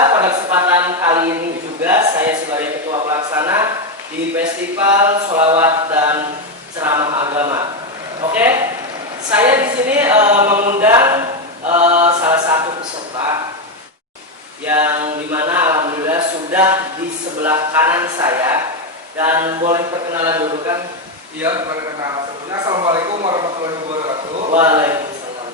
Alhamdulillah pada kesempatan kali ini juga saya sebagai ketua pelaksana di Festival Sholawat dan Ceramah Agama. Oke, saya di sini mengundang salah satu peserta yang dimana alhamdulillah sudah di sebelah kanan saya, dan boleh perkenalan dulu kan? Iya, perkenalkan sebelumnya. Assalamualaikum warahmatullahi wabarakatuh. Waalaikumsalam.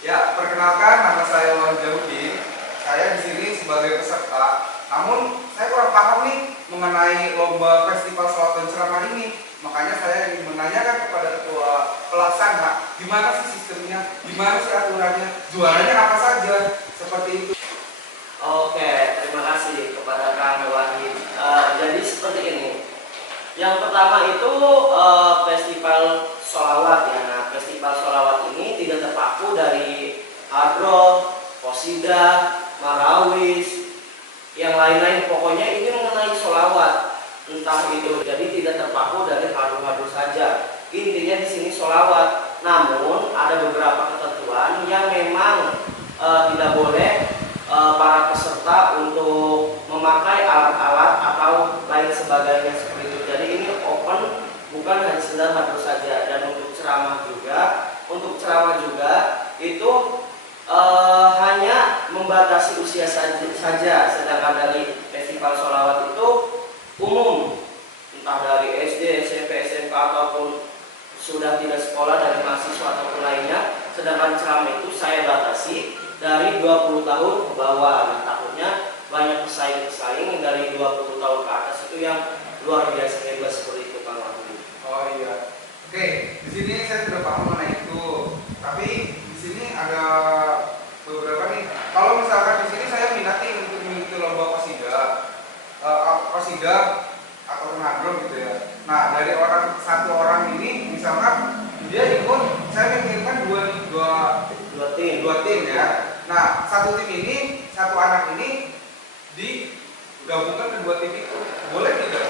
Ya, perkenalkan nama saya Wahid Jauddin. Saya di sini sebagai peserta. Namun saya kurang paham nih mengenai lomba festival sholawat dan ceramah ini. Makanya saya ingin menanyakan kepada ketua pelaksana, gimana sih sistemnya, gimana sih aturannya, juaranya apa saja, seperti itu. Oke, terima kasih kepada Kang Wahid. Jadi seperti ini. Yang pertama itu festival sholawat ya. Nah, festival sholawat ini tidak terpaku dari hadroh, qosidah, marawis, yang lain-lain. Pokoknya ini mengenai sholawat, entah itu. Jadi tidak terpaku dari hadroh-hadroh saja. Intinya di sini sholawat. Namun ada beberapa ketentuan yang memang tidak boleh para peserta untuk memakai alat-alat atau lain sebagainya seperti itu. Jadi ini open, bukan hanya sekedar hadroh saja. Dan untuk ceramah juga, itu hanya membatasi usia saja. Sedangkan dari festival sholawat itu umum, entah dari SD, SMP, SMK ataupun sudah tidak sekolah, dari mahasiswa ataupun lainnya. Sedangkan ceramah itu saya batasi dari 20 tahun ke bawah. Nah, takutnya banyak pesaing-pesaing dari 20 tahun ke atas itu yang luar biasa hebat seperti itu, Kang Wahid. Oh iya. Oke, di sini saya sudah paham mengenai itu. Tapi di sini ada beberapa nih. Kalau misalkan di sini saya minat nih untuk mengikuti lomba qasidah atau hadroh gitu ya. Nah, dari satu orang ini misalkan dia ikut, saya mengirimkan dua tim ya. Nah, satu tim ini, satu anak ini digabungkan ke dua tim itu, boleh tidak?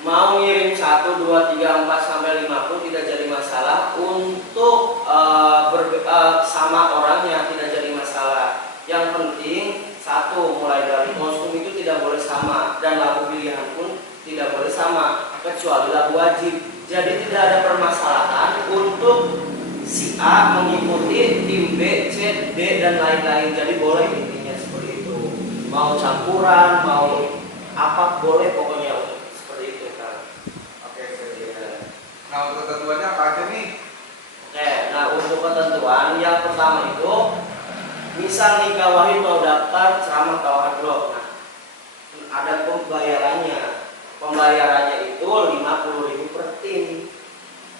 Mau ngirim 1, 2, 3, 4 sampai 5 pun tidak jadi masalah. Untuk sama orangnya tidak jadi masalah. Yang penting satu, mulai dari kostum itu tidak boleh sama, dan lagu pilihan pun tidak boleh sama, kecuali lagu wajib. Jadi tidak ada permasalahan untuk si A mengikuti tim B, C, D dan lain-lain. Jadi boleh, intinya seperti itu. Mau campuran, mau apa boleh, pokoknya seperti itu, kan. Oke, ya. Nah, untuk ketentuannya apa aja nih? Oke, nah untuk ketentuan yang pertama itu, misal nih Kak Wahid mau daftar ceramah hadroh. Nah, ada pembayarannya. Pembayarannya itu 50.000 per tim.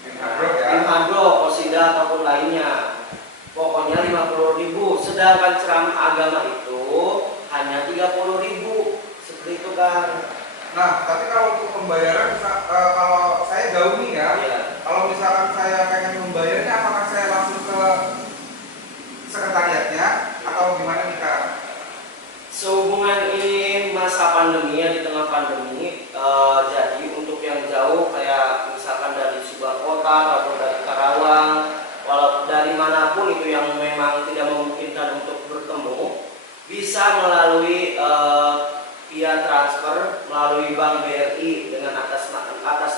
Tim hadroh ya. Tim hadroh, qosidah ataupun lainnya. Pokoknya 50.000. Sedangkan ceramah agama itu hanya 30.000. Seperti itu, kan. Nah, tapi kalau untuk pembayaran, kalau saya jauh nih ya. Iya. Kalau misalkan saya pengen membayarnya, apakah saya langsung ke sekretariatnya atau gimana nih, Kak? Sehubungan ini masa pandemi ya, di tengah pandemi, jadi untuk yang jauh kayak misalkan dari sebuah kota atau dari Karawang, walau dari manapun itu yang memang tidak memungkinkan untuk bertemu, bisa melalui via transfer melalui Bank BRI dengan atas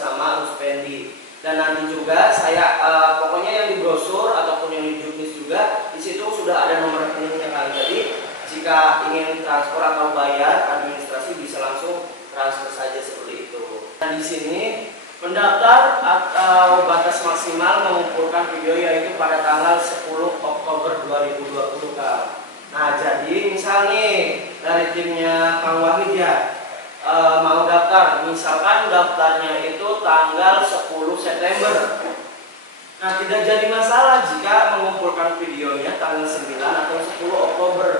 nama Ruspendi. Dan nanti juga saya pokoknya yang di brosur ataupun yang di juknis juga di situ sudah ada nomor rekeningnya, kan. Jadi jika ingin transfer atau bayar administrasi bisa langsung transfer saja seperti itu. Dan di sini pendaftar atau batas maksimal mengumpulkan video yaitu pada tanggal 10 Oktober 2020, Kak. Nah, jadi misal nih dari timnya Kang Wahid ya mau daftar, misalkan daftarnya itu tanggal 10 September. Nah, tidak jadi masalah jika mengumpulkan videonya tanggal 9 atau 10 Oktober.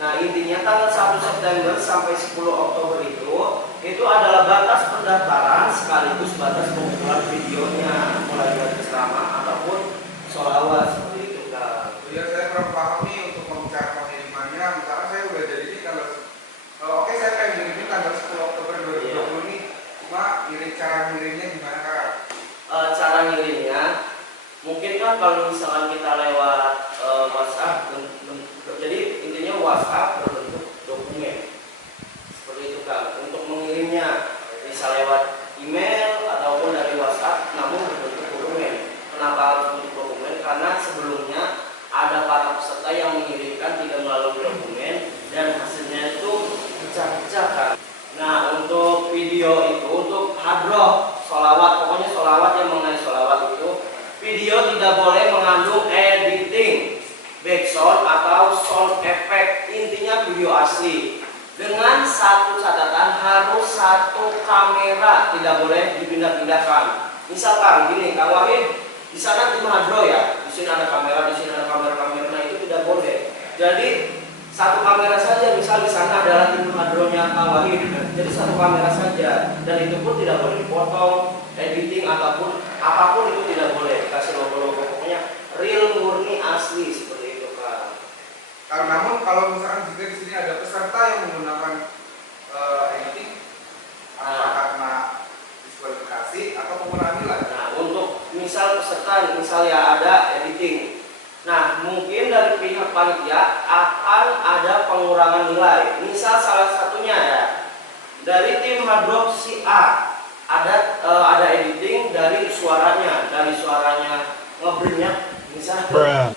Nah, intinya tanggal 1 September sampai 10 Oktober itu adalah batas pendaftaran sekaligus batas pengumpulan videonya, mulai dari ceramah ataupun sholawat seperti itu, Kak. Ya, saya kurang paham nih untuk membicarakan pengirimannya. Misalkan saya udah jadi ini oke, saya pengen ngirimnya tanggal 10 Oktober 2020 nih. Cuma cara ngirimnya gimana, Kak? Cara ngirimnya mungkin kan kalau misalkan kita lewat WhatsApp, jadi intinya WhatsApp intinya video asli. Dengan satu catatan, harus satu kamera, tidak boleh dipindah-pindahkan. Misalkan gini, Kang Wahid, di sana tim hadro ya, di sini ada kamera, di sini ada kamera, nah itu tidak boleh. Jadi satu kamera saja, misal di sana adalah tim hadronya Kang Wahid, jadi satu kamera saja, dan itu pun tidak boleh dipotong, editing ataupun apapun itu tidak boleh. Kasih logo-logo, pokoknya real, murni, asli seperti itu, Kang. Namun kalau misalkan juga di sini ada peserta yang menggunakan editing, apakah karena diskualifikasi atau pengurangan nilai? Nah, untuk misal peserta, misal ya ada editing. Nah, mungkin dari pihak panitia akan ada pengurangan nilai. Misal salah satunya ya, dari tim hadrock si A ada editing dari suaranya ngebrnya, misalnya.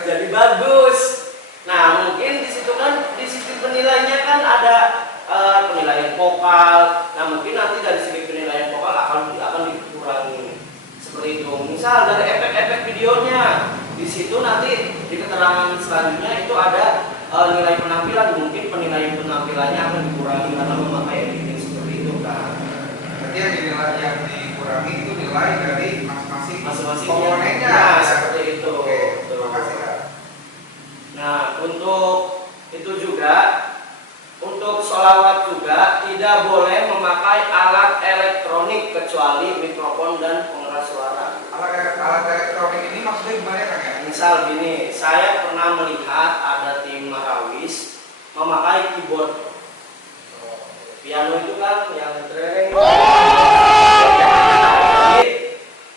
Jadi bagus. Nah, mungkin di situ kan di sisi penilaiannya kan ada penilaian vokal. Nah, mungkin nanti dari segi penilaian vokal akan dikurangi. Seperti itu. Misal dari efek-efek videonya, di situ nanti di keterangan selanjutnya itu ada nilai penampilan. Mungkin penilaian penampilannya akan dikurangi karena memakai editing seperti itu, kan. Berarti yang dikurangi itu nilai dari masing-masing komponennya. Nah, seperti itu. Oke, terima kasih, Kak. Nah, untuk itu juga, untuk sholawat juga tidak boleh memakai alat elektronik kecuali mikrofon dan pengeras suara. Alat elektronik ini maksudnya gimana, Kak? Ya? Misal gini, saya pernah melihat ada tim Marawis memakai keyboard. Piano itu kan yang tereng.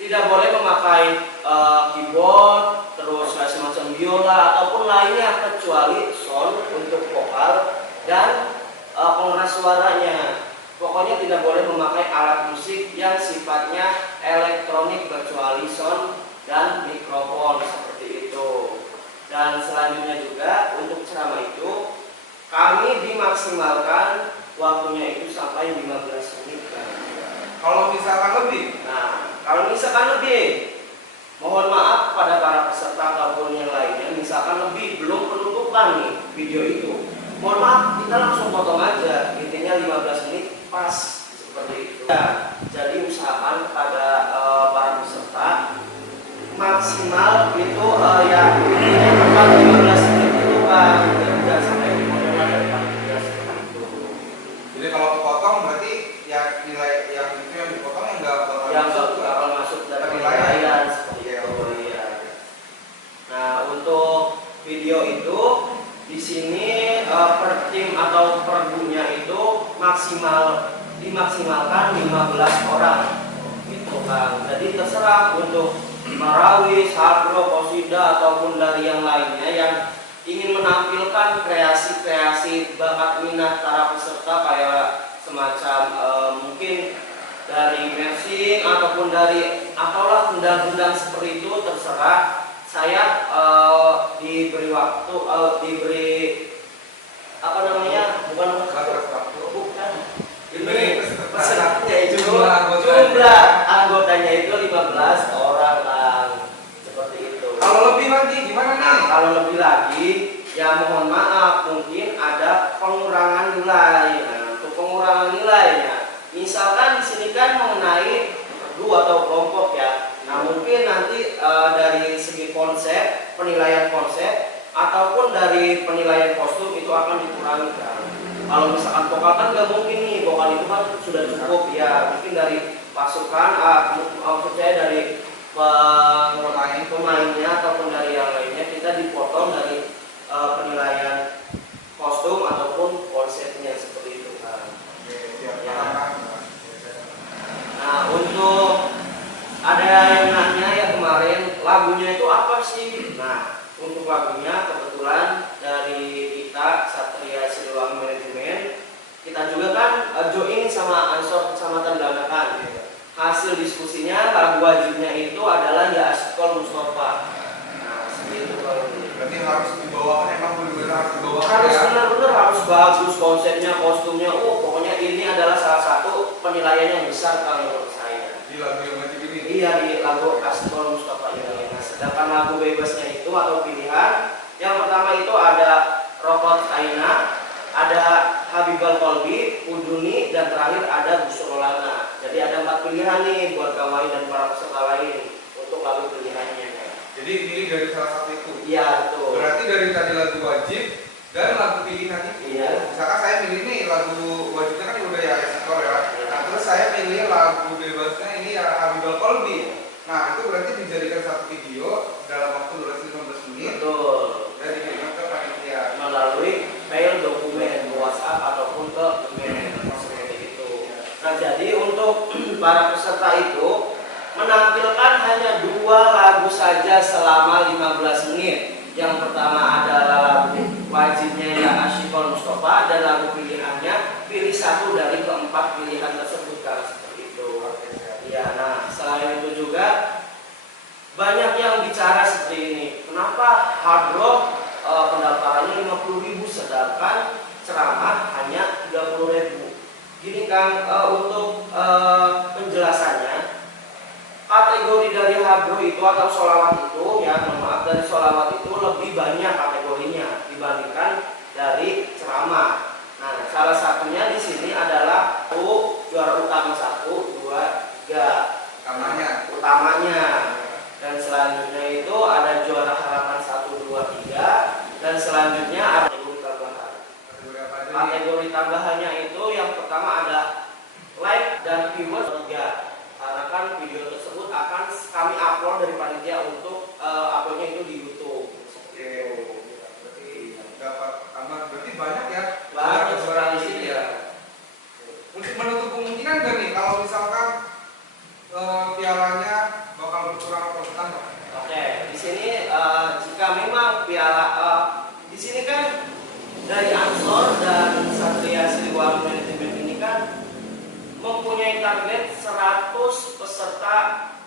Tidak boleh memakai keyboard, terus kayak semacam biola ataupun lainnya kecuali sound untuk vokal dan pengeras suaranya. Pokoknya tidak boleh memakai alat musik yang sifatnya elektronik kecuali sound dan mikrofon seperti itu. Dan selanjutnya juga untuk ceramah itu kami dimaksimalkan waktunya itu sampai 15 menit. Kalau misalkan lebih, Kalau misalkan lebih, mohon maaf pada para peserta ataupun yang lainnya, misalkan lebih belum penutupan nih video itu, mohon maaf kita langsung potong aja, intinya 15 menit pas seperti itu. Ya, jadi usahakan pada para peserta maksimal itu ya intinya tepat 15 menit itu kan, tidak sampai potongan dari panitia seperti itu. jadi kalau kepotong berarti ya nilai yang itu yang dipotong yang nggak bakal masuk dari penilaian penilaian seperti itu. Ya. Nah, untuk video itu di sini per tim atau per gurunya itu dimaksimalkan 15 orang. Gitu kan. Jadi terserah untuk Marawis, Hadro, Posida ataupun dari yang lainnya yang ingin menampilkan kreasi-kreasi bakat minat para peserta kayak semacam mungkin dari mersing ataupun dari apalah undang-undang seperti itu, terserah. Saya diberi waktu, diberi apa namanya, bukan ini pesertanya itu jumlah anggotanya itu 15 orang kan, seperti itu. Kalau lebih lagi gimana nih? Nah, kalau lebih lagi ya mohon maaf mungkin ada pengurangan nilai. Nah, untuk pengurangan nilainya misalkan di sini kan mengenai dua atau kelompok ya. Nah, mungkin nanti dari segi konsep, penilaian konsep ataupun dari penilaian kostum itu akan dikurangi kan. Kalau misalkan vokal kan nggak mungkin nih, vokal itu kan sudah cukup ya. Mungkin dari pasukan, percaya dari pemainnya ataupun dari yang lainnya kita dipotong dari penilaian kostum ataupun konsepnya seperti itu kan. Ya. Nah, untuk ada yang nanya ya kemarin lagunya itu apa sih? Nah, untuk lagunya kebetulan dari kita Satria Siliwangi Manajemen, kita juga kan join sama Ansor Kecamatan Gelandakan. Hasil diskusinya lagu wajibnya itu adalah Ya Asyikol Mustafa. Nah, seperti itu kalau ini. Berarti harus dibawa, emang benar-benar harus dibawa. Harus benar-benar harus bagus konsepnya, kostumnya. Pokoknya ini adalah salah satu penilaian yang besar kalau menurut saya. Di lagu yang wajib ini. Iya, di lagu Asyikol Mustafa ini. Nah, Sedangkan lagu bebasnya itu atau pilihan yang pertama itu ada Robot Aina, ada Habibal Kolbi, Uduni, dan terakhir ada Gusurolana. Jadi ada 4 pilihan nih buat Kawai dan para peserta lain untuk lagu pilihannya. Jadi pilih dari salah satu itu. Iya, betul. Berarti dari tadi lagu wajib dan lagu pilihan itu. Iya. Misalkan saya pilih nih lagu wajibnya kan udah ya Esikor ya. Nah terus saya pilih lagu bebasnya ini ya Habibal Kolbi. Nah itu berarti dijadikan satu video dalam waktu durasi 15 menit. Betul. Dan dikirim ke panitia Melalui mail, dokumen, WhatsApp ataupun ke email seperti itu. Nah jadi untuk para peserta itu menampilkan hanya 2 lagu saja selama 15 menit. Yang pertama adalah lagu wajibnya ya Asyikol Mustafa, dan lagu pilihannya pilih satu dari keempat pilihan tersebut kan, seperti itu. Ya, nah selain itu juga banyak yang bicara seperti ini. Kenapa hard rock pendaftarannya 50.000 sedangkan ceramah hanya 30.000? Gini Kang, untuk penjelasannya, kategori dari hadro itu atau sholawat itu ya, maaf, dari sholawat itu lebih banyak kategorinya dibandingkan dari ceramah. Nah, salah satunya di sini adalah juara utama 1, 2, 3 utamanya. Dan selanjutnya itu ada juara harapan 1, 2, 3, dan selanjutnya ada kategori tambahan. Kategori tambahannya itu yang pertama ada like dan viewers 3. Karena kan video tersebut akan kami upload dari panitia untuk uploadnya itu di YouTube. Oke, berarti dapat tambah, berarti banyak ya. Banyak sekali sih ya. Untuk menutup kemungkinan gak nih kalau misalkan pialanya bakal berkurang atau bertambah? Oke, di sini jika memang piala di sini kan dari Ansor dan Satria Siliwangi Manajemen ini kan mempunyai target 100 peserta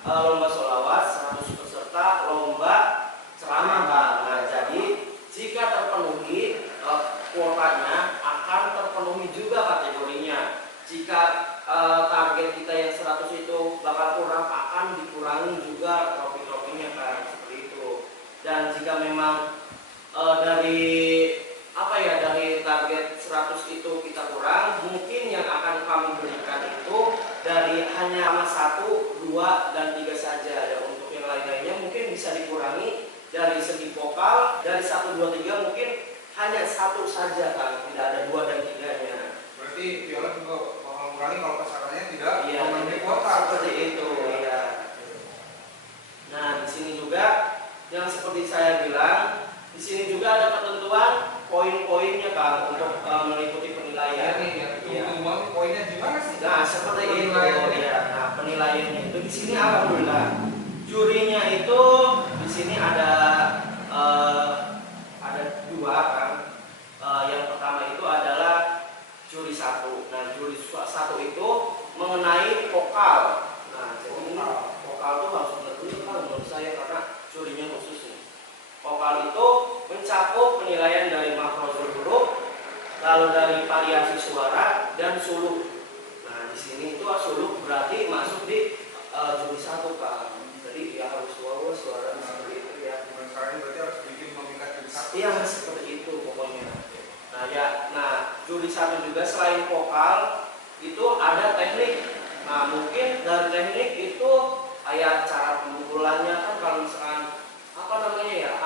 lomba sholawat, 100 peserta lomba ceramah Pak. Nah, jadi jika terpenuhi kuotanya akan terpenuhi juga kategorinya. Jika target kita yang 100 itu bakal kurang, akan dikurangi juga trofi-trofinya kan, seperti itu. Dan jika memang dari target 100 itu kita kurang, mungkin yang akan kami berikan itu dari hanya 1, 2, dan 3 saja. Dan untuk yang lain-lainnya mungkin bisa dikurangi dari segi vokal, dari 1, 2, 3 mungkin hanya 1 saja kan, tidak ada 2 dan 3-nya. Berarti viola juga bakal mengurangi kalau pesertanya tidak Iya, memenuhi kuota. seperti itu ya. Nah, di sini juga yang seperti saya bilang, di sini juga ada ketentuan poin-poinnya kan untuk mengikuti penilaian. Ya nih, yang ditunggu poinnya gimana sih? Nah, seperti itu ya. Nah, penilaiannya itu di sini alhamdulillah jurinya itu di sini ada 2 kan. Yang pertama itu adalah juri 1. Nah, juri 1 itu mengenai vokal. Nah, jadi ini vokal itu harus benar-benar kan menurut saya karena jurinya khusus nih. Vokal itu mencakup penilaian dari makrozul huruf, lalu dari variasi suara dan suluk. Nah, di sini itu suluk berarti masuk di juri 1 kan. Jadi ya harus suara seperti itu ya. Sekarang berarti harus bikin meminta juri 1. Iya, seperti itu pokoknya. Nah, juri 1 juga selain vokal itu ada teknik. Nah, mungkin dari teknik itu kayak cara pemukulannya kan, kalau misalkan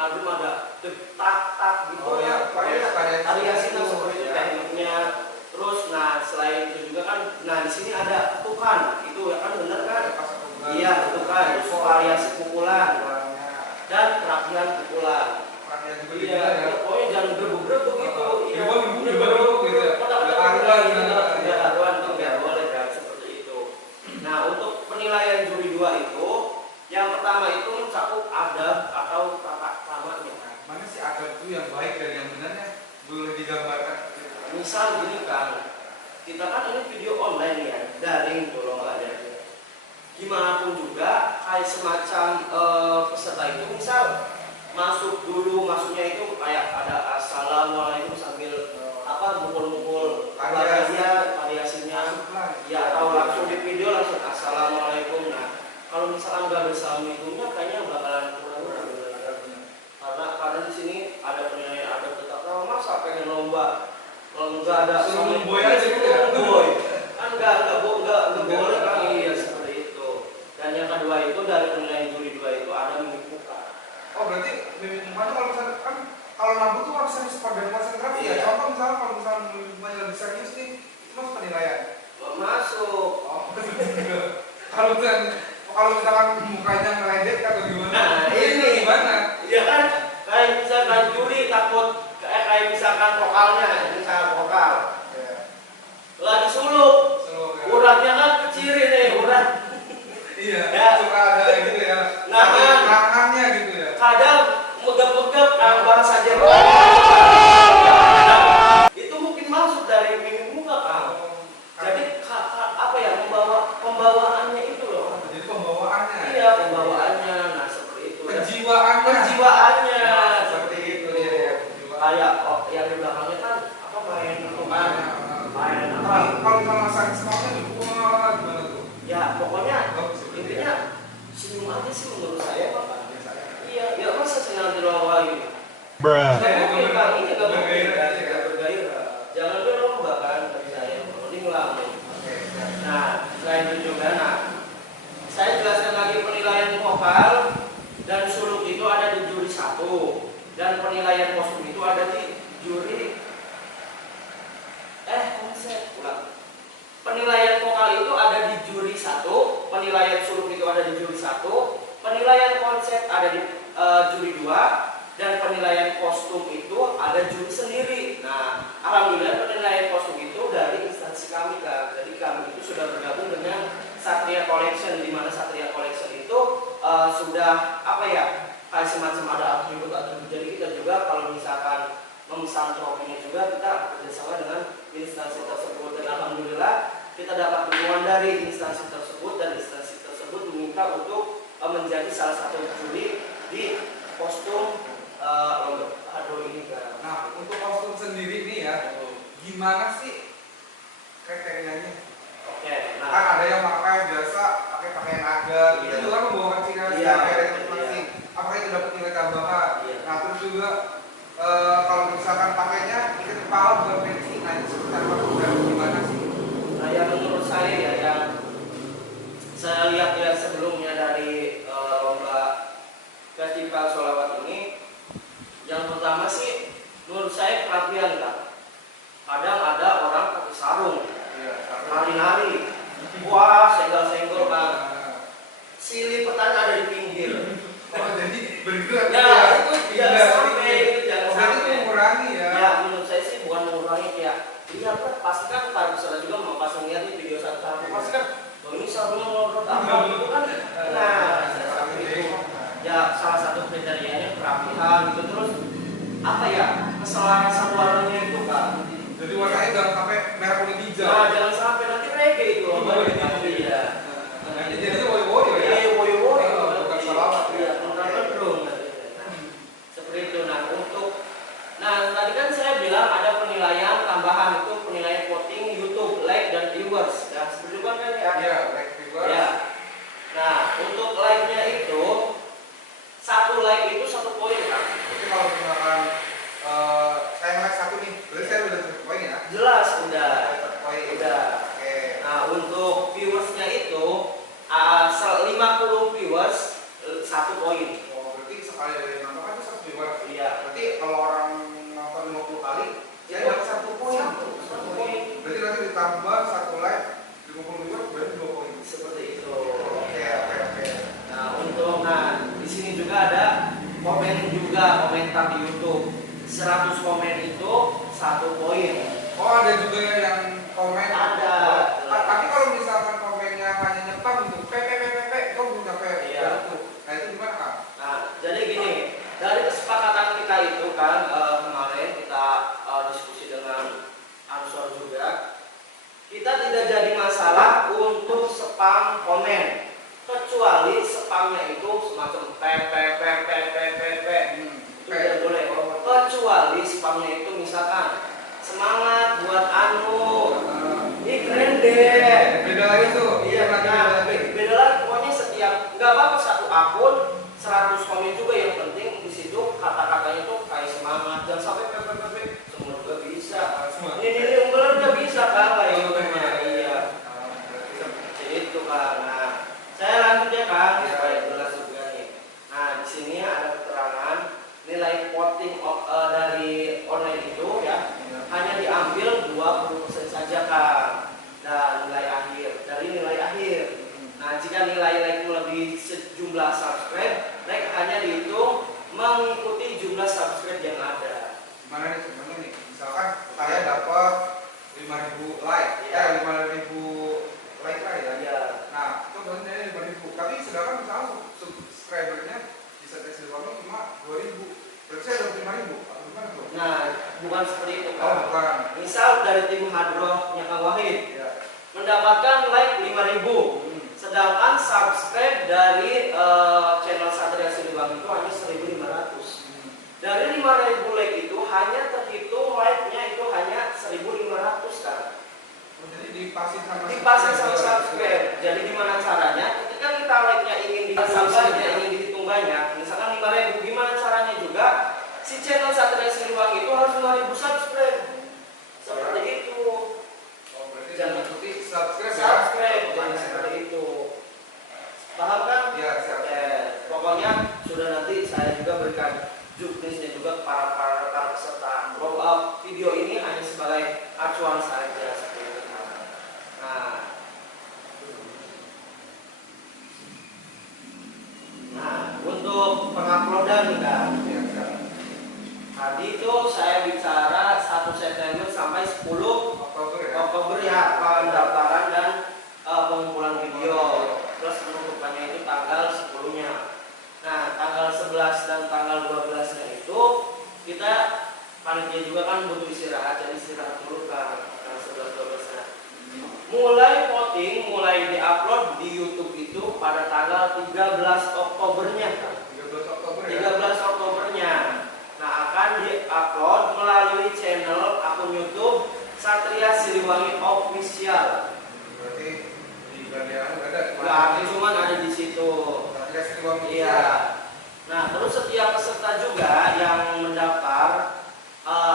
album ada tak gitu. Oh ya, variasinya seperti itu tekniknya. Terus selain itu juga kan, di sini ada ketukan. Itu ya kan benar kan? Iya, ketukan. Terus variasi pukulan dan perapian pukulan. Iya, pokoknya jangan bergebuk gitu. Iya, bergebuk gitu. Ada aruan tuh nggak boleh kan, seperti itu. Nah, untuk penilaian juri 2 itu, yang pertama itu mencakup adab atau tata kramanya. Mana sih adab itu yang baik dan yang benarnya? Boleh digambarkan? Misal gini kan, kita kan ini video online ya, daring tuh lombanya. Gimana pun juga kayak semacam peserta itu misal masuk dulu, masuknya itu kayak ada assalamualaikum sambil mukul-mukul variasinya ya, atau langsung di video langsung assalamualaikum. Nah, kalau misalkan nggak ada assalamualaikumnya kayaknya bakalan kurang. ada penilaian ada tetap nama masa pengen lomba kalau nggak ada Suruh boy aja gitu ya? boy kan nggak boleh kan iya seperti itu. Dan yang kedua itu dari penilaian juri 2 itu ada mimik muka. Oh berarti mimik mukanya kalau misalnya kan kalau nabut tuh harus serius pada konsentrasi ya. Iya. Contoh misalnya kalau misalnya mimik mukanya lebih serius nih, itu masuk penilaian. Masuk. Oh, kalau misalkan mukanya ngeledek atau gimana? Nah, ini gimana? ya kan kayak misalkan juri takut kayak misalkan vokalnya misalkan vokal Ya. lagi suluk Selalu ya. uratnya kan kecil nih urat Iya. Ya. Suka ada gitu ya. Nahan. Nahannya gitu ya. kadang megap-megap baru saja itu mungkin masuk dari mimik muka kan. Jadi apa ya pembawaannya itu loh. Jadi pembawaannya. Iya pembawaannya, nah seperti itu. Penjiwaannya. Penjiwaannya seperti itu. Iya, iya, penjiwaan. Kayak yang di belakangnya kan apa main itu kan, main apa? Tapi kalau misalnya masakin semuanya dibuat gimana tuh? Ya pokoknya Bagus, ya. intinya senyum aja sih menurut saya Pak. Biasa ya. Iya, ya masa senang dilombain. Bruh. Nggak mungkin Pak, ini nggak mungkin Bergairah kan, aja, nggak bergairah. Jangan berlomba kan, bagi saya, mending ngelamun. Oke. Nah, selain itu juga, nah, saya jelaskan lagi penilaian vokal dan suluk itu ada di juri 1 dan penilaian kostum itu ada di juri konsep ulang. Penilaian vokal itu ada di juri 1, penilaian suluk itu ada di juri 1, penilaian konsep ada di juri 2, dan penilaian kostum itu ada juri sendiri. Nah, alhamdulillah penilaian kostum itu dari instansi kami kan. Jadi kami itu sudah bergabung dengan Satria Collection, di mana Satria Collection itu sudah apa ya, kayak semacam ada atribut. Jadi kita juga kalau misalkan memesan trofinya juga kita bekerjasama dengan instansi tersebut, dan alhamdulillah kita dapat dukungan dari instansi tersebut, dan instansi tersebut meminta untuk menjadi salah satu juri di kostum lomba hado ini kan. Nah, untuk kostum sendiri nih ya, gimana sih kriterianya? Oke, Kan nah ada yang pakai biasa, pakai pakaian agar, Iya. itu juga membawakan ciri khas Iya, daerah iya. masing-masing. Apakah itu dapat nilai tambahan? Iya. Nah, terus juga kalau misalkan pakainya ikat kepala bukan pensi, nah itu seperti apa? Dan gimana sih? nah yang menurut saya ya yang saya lihat ya sebelumnya dari lomba festival sholawat ini, yang pertama sih menurut saya kerapian kan. Kadang ada orang pakai sarung, Iya, nari-nari, wah senggol-senggol kan. Nah, Si lipetan ada di pinggir. oh, jadi bergerak Ya itu jangan Iya, sampai, itu jangan oh, berarti itu sampai. mengurangi ya. Ya menurut saya sih bukan mengurangi kayak iya kan pasti kan para peserta juga mau pas ngeliat di video satu pasti kan oh ini sarungnya ngorot apa gitu kan. Nah seperti itu ya salah satu kriterianya kerapihan gitu, terus apa ya keselarasan warnanya itu kan. Jadi warnanya jangan sampai merah kuning hijau. Nah jangan sampai nanti reggae itu iya. Nanti jadinya woyo-woyo ya. Iya woyo-woyo Bukan salawat ya. iya bukan gendrung. Seperti itu. Nah tadi kan saya bilang ada penilaian tambahan, itu penilaian voting YouTube, like dan viewers. Dan seperti itu kan ya. Iya, like viewers. Ya. Nah untuk like-nya itu 1 like itu 1 poin kan. Jadi kalau misalkan saya like 1 nih, berarti saya udah 1 poin ya. Jelas udah. 1 poin. Udah. Oke. Nah untuk viewersnya itu 50 viewers 1 poin. Oh, berarti sekali dari nonton kan itu 1 viewers. Iya. Berarti kalau orang nonton 50 kali, ya dapat 1 poin. 1 poin. Berarti nanti ditambah 1 like 50 viewers berarti 2 poin. Seperti itu. Oke, oke, oke. Nah di sini juga ada komen juga, komentar di YouTube. 100 komen itu 1 poin. Oh, ada juga yang komen. Ada. Tapi kalau misalkan komennya hanya nyetop gitu, PPPPP, itu belum sampai Iya. itu. Nah, itu gimana, Kak? Nah, jadi gini, dari kesepakatan kita itu kan kemarin kita diskusi dengan Ansor juga, kita tidak jadi masalah untuk spam komen, kecuali spamnya itu semacam PPPPPPP. Itu tidak boleh. Kecuali spamnya itu misalkan semangat buat Anu, ini keren deh. Beda lagi tuh. Iya, nah, beda lagi pokoknya setiap nggak apa-apa 1 akun 100 komen juga, yang penting di situ kata-katanya tuh kayak semangat dari online itu ya hanya diambil 20% saja Kang, dan nilai akhir dari nilai akhir. Nah jika nilai like melebihi sejumlah subscribe, like hanya dihitung mengikuti jumlah subscribe yang ada. Gimana nih sebenarnya nih? Misalkan saya dapat 5.000 like, Iya. 5.000 like lah ya. Ya. Nah, itu berarti 5.000. Tapi sedangkan misalnya subscribernya di Satria Siliwangi cuma 2.000. Berarti saya dapat 5.000. Atau gimana tuh? Nah bukan seperti itu Oh, Kang. bukan. Misal dari tim Hadrohnya Kang Wahid Ya. mendapatkan like 5.000, sedangkan subscribe dari channel Satria Siliwangi itu hanya 1.500. Dari 5.000 like itu hanya terhitung like-nya itu hanya 1.500 kan. Jadi dipasang sama Subscribe. Jadi gimana caranya? Ketika kita like-nya ingin dihitung banyak, misalkan 5.000, gimana caranya juga si channel Satria Siliwangi itu harus 5.000 subscribe. Seperti itu. Oh, berarti Jangan ikuti subscribe ya. Subscribe, jadi Makanya. seperti itu. Paham kan? Iya, siap. Pokoknya sudah nanti saya juga berikan juknisnya juga para peserta. Video ini hanya sebagai acuan saja seperti itu. Nah, untuk penguploadan nih kan. Iya, siap. Tadi itu saya bicara 1 September sampai 10 Oktober ya. Oktober ya, pendaftaran dan pengumpulan video. Terus penutupannya itu tanggal 10-nya. Nah, tanggal 11 dan tanggal 12-nya itu kita panitia juga kan butuh istirahat, jadi istirahat dulu kan tanggal 11 12-nya. Mulai voting, mulai diupload di YouTube itu pada tanggal 13 Oktobernya kan. 13 Oktober ya. 13 Oktobernya. Nah, akan diupload melalui channel akun YouTube Satria Siliwangi Official. Berarti di Gandean ada Cuma ada di situ. Satria Siliwangi. Iya. Nah, terus setiap peserta juga yang mendaftar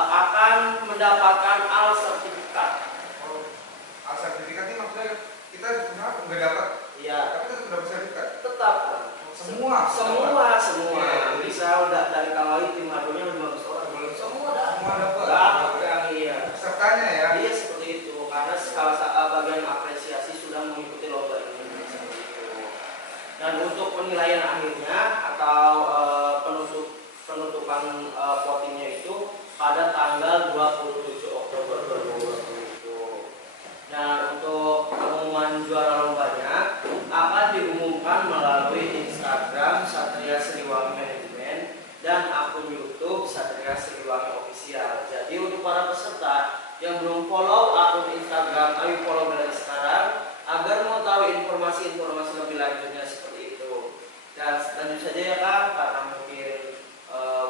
akan mendapatkan al sertifikat. Oh, sertifikat ini maksudnya kita kenapa nggak dapat? Iya. Tapi tetap dapat sertifikat. Tetap. Semua. Semua. Bisa udah dari kawali tim hadonya 15 orang. Semua dapat. Dapat yang iya. Pesertanya ya. Iya seperti itu. Karena salah bagian apresiasi sudah mengikuti lomba ini seperti itu. Dan untuk penilaian akhirnya atau penutupan votingnya itu pada tanggal 27 Oktober 2020. Dan untuk pengumuman juara lombanya akan diumumkan melalui Instagram Satria Siliwangi Manajemen dan akun YouTube Satria Siliwangi Official. Jadi untuk para peserta yang belum follow akun Instagram, ayo follow dari sekarang agar mau tahu informasi-informasi lebih lanjutnya seperti itu. Dan lanjut saja ya Kak, karena mungkin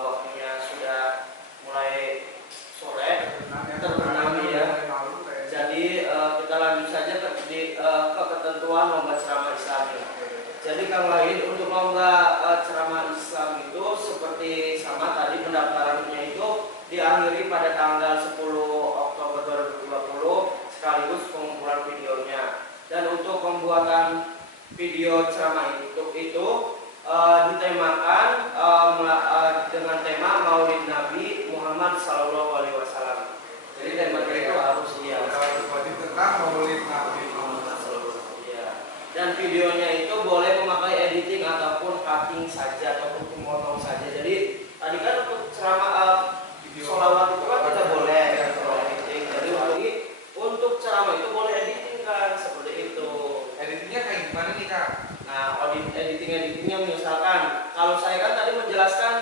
waktunya sudah mulai sore terbenam ya. Jadi kita lanjut saja ke ketentuan lomba ceramah Islami. Jadi Kang Wahid, untuk lomba ceramah Islam itu seperti sama tadi pendaftarannya itu diakhiri pada tanggal 10 Oktober 2020 sekaligus pengumpulan videonya. Dan untuk pembuatan video ceramah itu ditemakan dengan tema Maulid Nabi Muhammad SAW. Jadi temanya itu harus wajib tentang Maulid Nabi Muhammad. Iya. Dan videonya itu boleh memakai editing ataupun cutting saja ataupun memotong saja. Jadi tadi kan untuk ceramah sholawat itu kan kita boleh editing. Jadi untuk ceramah itu boleh editing kan seperti itu. Editingnya kayak gimana nih Kak? Nah, editingnya misalkan kalau saya kan tadi menjelaskan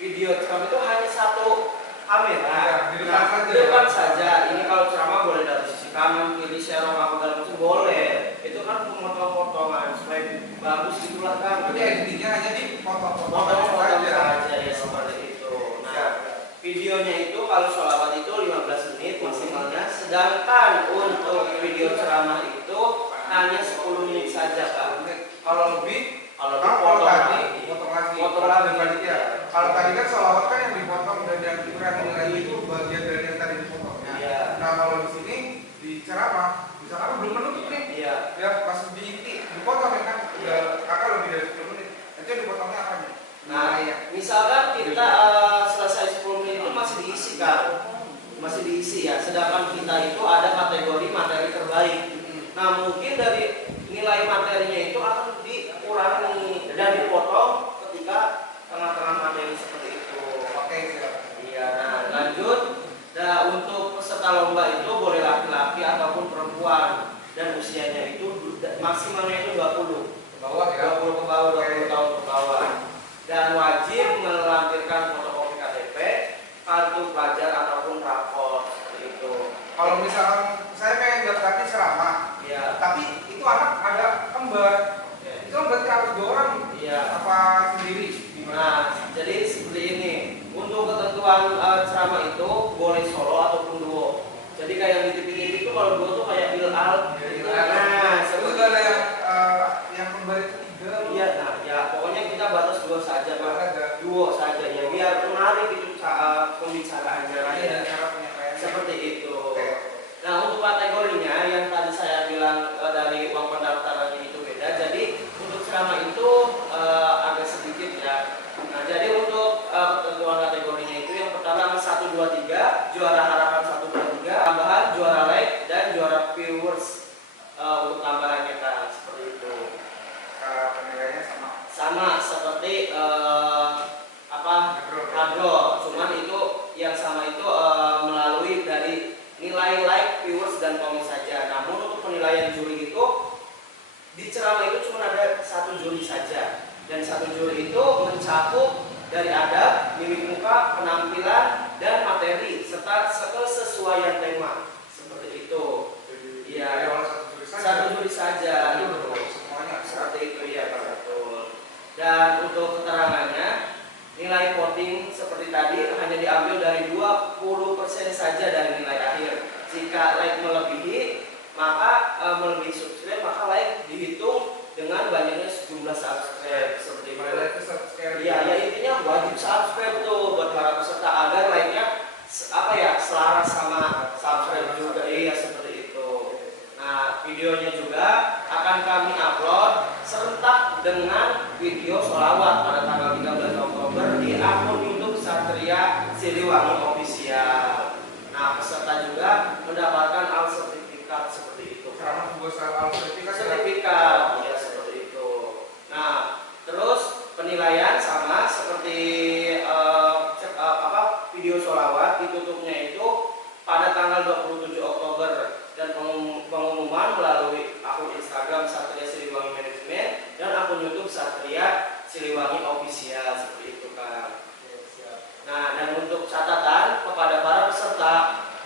video ceramah itu hanya satu kamera. Ya, Di depan saja. Ini kalau ceramah boleh dari sisi kanan, kiri, serong, apa segala macam boleh. Itu kan potong-potongan supaya bagus gitulah kan. Jadi editingnya hanya di Potong-potong saja ya seperti itu. Nah, videonya itu kalau sholawat itu 15 menit maksimalnya, sedangkan untuk video ceramah itu hanya 10 menit saja Kak. Kalau lebih Potong lagi. Ya. Kalau tadi kan sholawat kan yang dipotong dan yang dikurangi lagi itu bagian dari yang tadi dipotongnya. Iya. Nah kalau di sini di ceramah, misalkan belum menutup nih, Iya. ya pas dipotong ya kan, udah kakak lebih dari 10 menit. Nanti dipotongnya apa nih? Nah, misalkan kita selesai 10 masih diisi ya. Sedangkan kita itu ada kategori materi terbaik. Nah mungkin dari nilai materinya itu akan dikurangi dan dipotong ketika tengah-tengah materi seperti itu. Oke, siap. Iya, nah lanjut. Nah untuk peserta lomba itu boleh laki-laki ataupun perempuan dan usianya itu maksimalnya itu 20 Ke bawah ya. 20 ke bawah, 20 tahun ke bawah. Dan wajib melampirkan fotokopi KTP, kartu pelajar ataupun rapor seperti itu. Kalau misalkan saya pengen daftar ceramah, Iya. tapi itu anak ada kembar, Oke. itu kan berarti harus 2 orang Iya. apa sendiri? Gimana? Nah, jadi seperti ini. Untuk ketentuan ceramah itu boleh solo ataupun duo. Jadi kayak yang di TV-TV itu kalau duo tuh kayak Bill Al. Nah, Terus seperti ada itu. yang kembar itu 3. Iya, nah ya pokoknya kita batas duo saja, Pak. Ada. Duo saja ya, biar menarik itu pembicaraannya. Iya, cara penyampaian. Seperti itu. Oke. Nah, untuk kategorinya yang tadi saya bilang dari uang pendaftarannya itu beda. Jadi untuk ceramah itu agak sedikit ya. Nah, jadi untuk ketentuan kategorinya itu yang pertama 1 2 3, juara harapan 1 2 3, tambahan juara like dan juara viewers untuk tambahannya kan seperti itu. Cara penilaiannya sama. Sama seperti apa? Hadro. Hadro, cuman itu yang sama itu melalui dari nilai like, viewers dan komen saja. Namun untuk penilaian juri itu di ceramah itu cuma ada 1 juri saja, dan 1 juri itu mencakup dari adab, mimik muka, penampilan dan materi serta kesesuaian tema seperti itu. Iya, Kalau satu juri saja. 1 juri saja Itu gitu. semuanya. Seperti itu ya Pak, betul. Dan untuk keterangannya nilai voting seperti tadi hanya diambil dari 20% saja dari nilai akhir. Jika like melebihi, maka melebihi subscribe, maka like dihitung dengan banyaknya sejumlah subscribe seperti itu. Mulai itu subscribe. Iya, ya intinya wajib subscribe tuh buat para peserta agar like-nya apa ya selaras sama subscribe juga. Iya seperti itu. Nah, videonya juga akan kami upload serentak dengan video sholawat pada tanggal 13 Oktober di akun YouTube Satria Siliwangi Official. Nah, peserta juga mendapatkan al sertifikat seperti itu. Ceramah juga soal sertifikat. Sertifikat, ya seperti itu. Nah, terus penilaian sama seperti video sholawat ditutupnya itu pada tanggal 27 Oktober dan pengumuman melalui akun Instagram Satria Siliwangi Management dan akun YouTube Satria Siliwangi Official seperti itu kan. Nah, dan untuk catatan kepada para peserta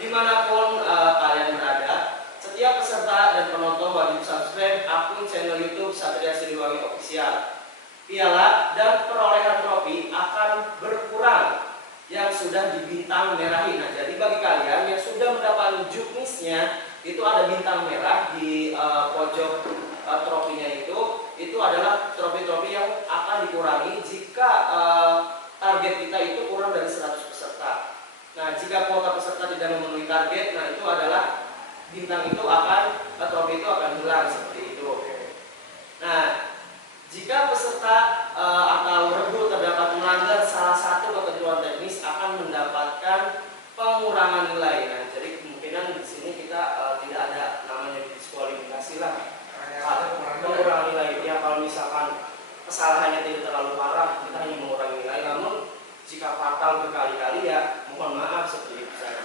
dimanapun kalian berada, setiap peserta dan penonton wajib subscribe akun channel YouTube Satria Siliwangi Official. Piala dan perolehan trofi akan berkurang yang sudah dibintang merahi. Nah, jadi bagi kalian yang sudah mendapatkan juknisnya itu ada bintang merah di pojok trofinya itu adalah trofi-trofi yang akan dikurangi jika target kita itu kurang dari 100 peserta. Nah, jika kuota peserta tidak memenuhi target, nah itu adalah bintang itu akan trofi itu akan hilang seperti itu. Nah, jika peserta atau regu terdapat melanggar salah satu ketentuan teknis akan mendapatkan pengurangan nilai. Nah, jadi kemungkinan di sini kita tidak ada namanya diskualifikasi lah. Pengurangan nilai. Ya kalau misalkan kesalahannya tidak terlalu parah, kita hanya mengurangi nilai. Namun jika fatal berkali-kali ya mohon maaf seperti itu saja.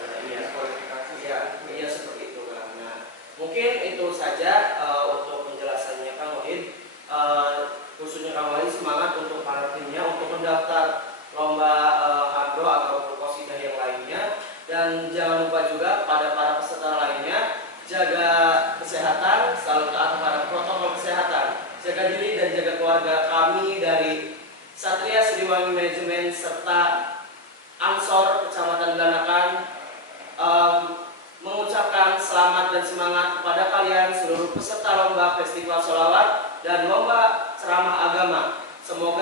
Iya seperti itu kan. Nah, mungkin itu saja untuk penjelasannya Kang Wahid. Khususnya Kang Wahid semangat untuk para timnya untuk mendaftar lomba hadro atau qasidah yang lainnya, dan jangan lupa juga pada para peserta lainnya jaga kesehatan, selalu taat kepada protokol kesehatan, jaga diri dan jaga keluarga. Kami dari Satria Siliwangi Manajemen serta Ansor Kecamatan Gelanakan mengucapkan selamat dan semangat kepada kalian seluruh peserta lomba Festival Sholawat dan lomba ceramah agama. Semoga